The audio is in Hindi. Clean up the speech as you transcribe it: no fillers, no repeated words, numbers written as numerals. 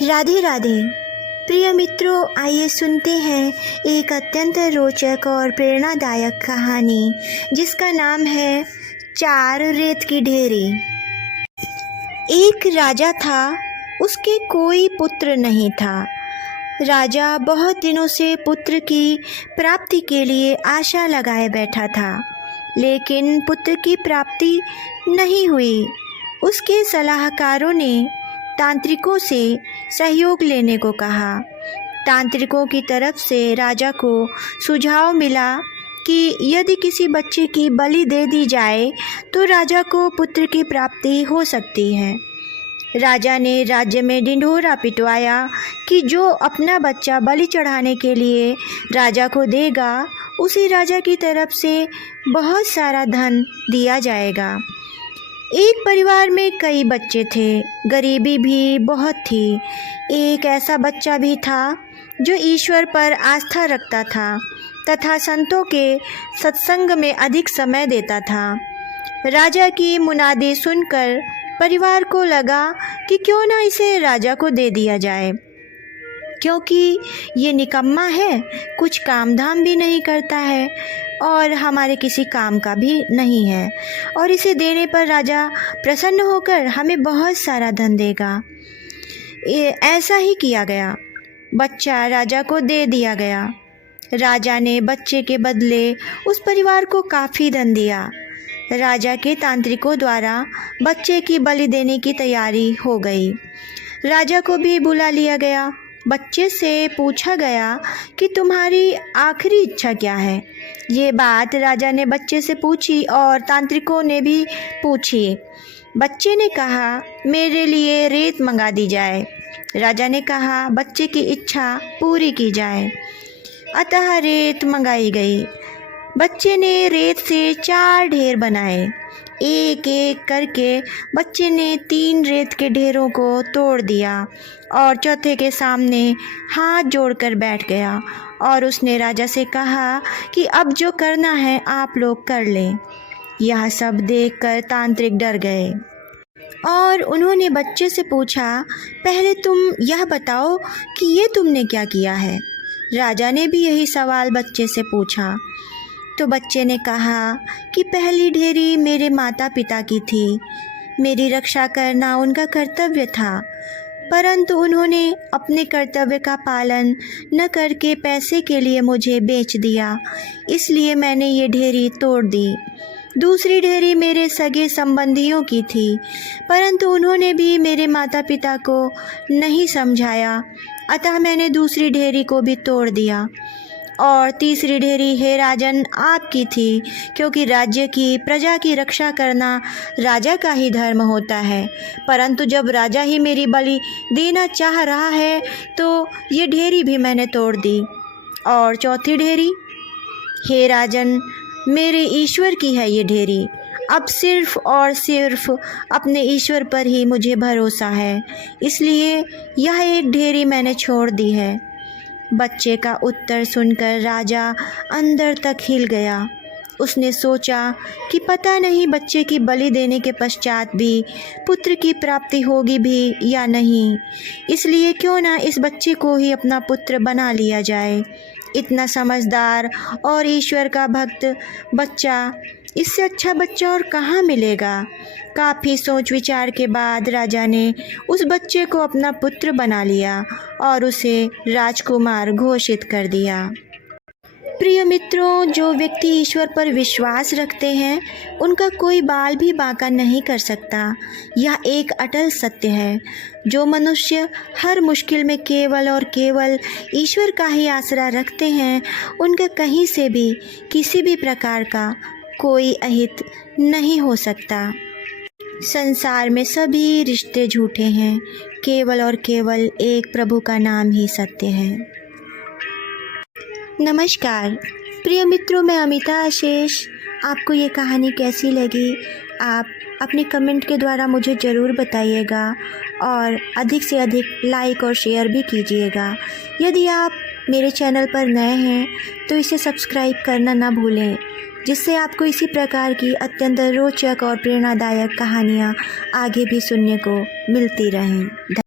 राधे राधे। प्रिय मित्रों, आइए सुनते हैं एक अत्यंत रोचक और प्रेरणादायक कहानी जिसका नाम है 4 रेत की ढेरी। एक राजा था, उसके कोई पुत्र नहीं था। राजा बहुत दिनों से पुत्र की प्राप्ति के लिए आशा लगाए बैठा था, लेकिन पुत्र की प्राप्ति नहीं हुई। उसके सलाहकारों ने तांत्रिकों से सहयोग लेने को कहा। तांत्रिकों की तरफ से राजा को सुझाव मिला कि यदि किसी बच्चे की बलि दे दी जाए तो राजा को पुत्र की प्राप्ति हो सकती है। राजा ने राज्य में ढिंढोरा पिटवाया कि जो अपना बच्चा बलि चढ़ाने के लिए राजा को देगा, उसी राजा की तरफ से बहुत सारा धन दिया जाएगा। एक परिवार में कई बच्चे थे, गरीबी भी बहुत थी। एक ऐसा बच्चा भी था जो ईश्वर पर आस्था रखता था तथा संतों के सत्संग में अधिक समय देता था। राजा की मुनादी सुनकर परिवार को लगा कि क्यों ना इसे राजा को दे दिया जाए, क्योंकि ये निकम्मा है, कुछ काम धाम भी नहीं करता है और हमारे किसी काम का भी नहीं है, और इसे देने पर राजा प्रसन्न होकर हमें बहुत सारा धन देगा। ऐसा ही किया गया। बच्चा राजा को दे दिया गया। राजा ने बच्चे के बदले उस परिवार को काफ़ी धन दिया। राजा के तांत्रिकों द्वारा बच्चे की बलि देने की तैयारी हो गई। राजा को भी बुला लिया गया। बच्चे से पूछा गया कि तुम्हारी आखिरी इच्छा क्या है। ये बात राजा ने बच्चे से पूछी और तांत्रिकों ने भी पूछी। बच्चे ने कहा, मेरे लिए रेत मंगा दी जाए। राजा ने कहा, बच्चे की इच्छा पूरी की जाए। अतः रेत मंगाई गई। बच्चे ने रेत से 4 ढेर बनाए। एक एक करके बच्चे ने 3 रेत के ढेरों को तोड़ दिया और चौथे के सामने हाथ जोड़कर बैठ गया और उसने राजा से कहा कि अब जो करना है आप लोग कर लें। यह सब देखकर तांत्रिक डर गए और उन्होंने बच्चे से पूछा, पहले तुम यह बताओ कि ये तुमने क्या किया है। राजा ने भी यही सवाल बच्चे से पूछा। तो बच्चे ने कहा कि पहली ढेरी मेरे माता पिता की थी, मेरी रक्षा करना उनका कर्तव्य था, परंतु उन्होंने अपने कर्तव्य का पालन न करके पैसे के लिए मुझे बेच दिया, इसलिए मैंने ये ढेरी तोड़ दी। दूसरी ढेरी मेरे सगे संबंधियों की थी, परंतु उन्होंने भी मेरे माता पिता को नहीं समझाया, अतः मैंने दूसरी ढेरी को भी तोड़ दिया। और तीसरी ढेरी हे राजन आपकी थी, क्योंकि राज्य की प्रजा की रक्षा करना राजा का ही धर्म होता है, परंतु जब राजा ही मेरी बलि देना चाह रहा है तो ये ढेरी भी मैंने तोड़ दी। और चौथी ढेरी, हे राजन मेरे ईश्वर की है ये ढेरी, अब सिर्फ और सिर्फ अपने ईश्वर पर ही मुझे भरोसा है, इसलिए यह एक ढेरी मैंने छोड़ दी है। बच्चे का उत्तर सुनकर राजा अंदर तक हिल गया। उसने सोचा कि पता नहीं बच्चे की बलि देने के पश्चात भी पुत्र की प्राप्ति होगी भी या नहीं, इसलिए क्यों ना इस बच्चे को ही अपना पुत्र बना लिया जाए। इतना समझदार और ईश्वर का भक्त बच्चा, इससे अच्छा बच्चा और कहाँ मिलेगा। काफ़ी सोच विचार के बाद राजा ने उस बच्चे को अपना पुत्र बना लिया और उसे राजकुमार घोषित कर दिया। प्रिय मित्रों, जो व्यक्ति ईश्वर पर विश्वास रखते हैं उनका कोई बाल भी बांका नहीं कर सकता। यह एक अटल सत्य है। जो मनुष्य हर मुश्किल में केवल और केवल ईश्वर का ही आसरा रखते हैं, उनका कहीं से भी किसी भी प्रकार का कोई अहित नहीं हो सकता। संसार में सभी रिश्ते झूठे हैं, केवल और केवल एक प्रभु का नाम ही सत्य है। नमस्कार प्रिय मित्रों, मैं अमिता आशीष। आपको ये कहानी कैसी लगी आप अपने कमेंट के द्वारा मुझे ज़रूर बताइएगा और अधिक से अधिक लाइक और शेयर भी कीजिएगा। यदि आप मेरे चैनल पर नए हैं तो इसे सब्सक्राइब करना ना भूलें, जिससे आपको इसी प्रकार की अत्यंत रोचक और प्रेरणादायक कहानियाँ आगे भी सुनने को मिलती रहें।